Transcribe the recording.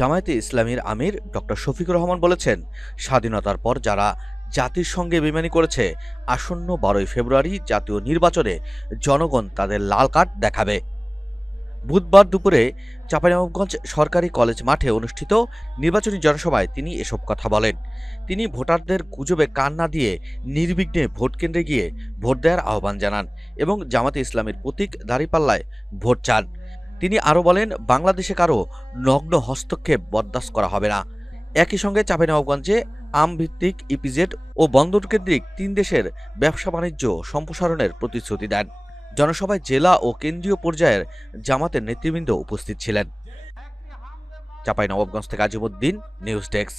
জামায়াতে ইসলামীর আমির ডক্টর শফিকুর রহমান বলেছেন, স্বাধীনতার পর যারা জাতির সঙ্গে বেইমানি করেছে, আসন্ন 12ই ফেব্রুয়ারি জাতীয় নির্বাচনে জনগণ তাদের লাল কার্ড দেখাবে। বুধবার দুপুরে চাঁপাইনবাবগঞ্জ সরকারি কলেজ মাঠে অনুষ্ঠিত নির্বাচনী জনসভায় তিনি এসব কথা বলেন। তিনি ভোটারদের গুজবে কান না দিয়ে নির্বিঘ্নে ভোট কেন্দ্রে গিয়ে ভোট দেওয়ার আহ্বান জানান এবং জামাতে ইসলামীর প্রতীক দাঁড়িপাল্লায় ভোট চান। তিনি আরও বলেন, বাংলাদেশে কারো নগ্ন হস্তক্ষেপ বরদাস্ত করা হবে না। একই সঙ্গে চাঁপাইনবাবগঞ্জে আমভিত্তিক ইপিজেড ও বন্দরকেন্দ্রিক ৩ দেশের ব্যবসা বাণিজ্য সম্প্রসারণের প্রতিশ্রুতি দেন। জনসভায় জেলা ও কেন্দ্রীয় পর্যায়ের জামাতের নেতৃবৃন্দ উপস্থিত ছিলেন। চাঁপাইনবাবগঞ্জ থেকে আজিমউদ্দিন, নিউজ ডেস্ক।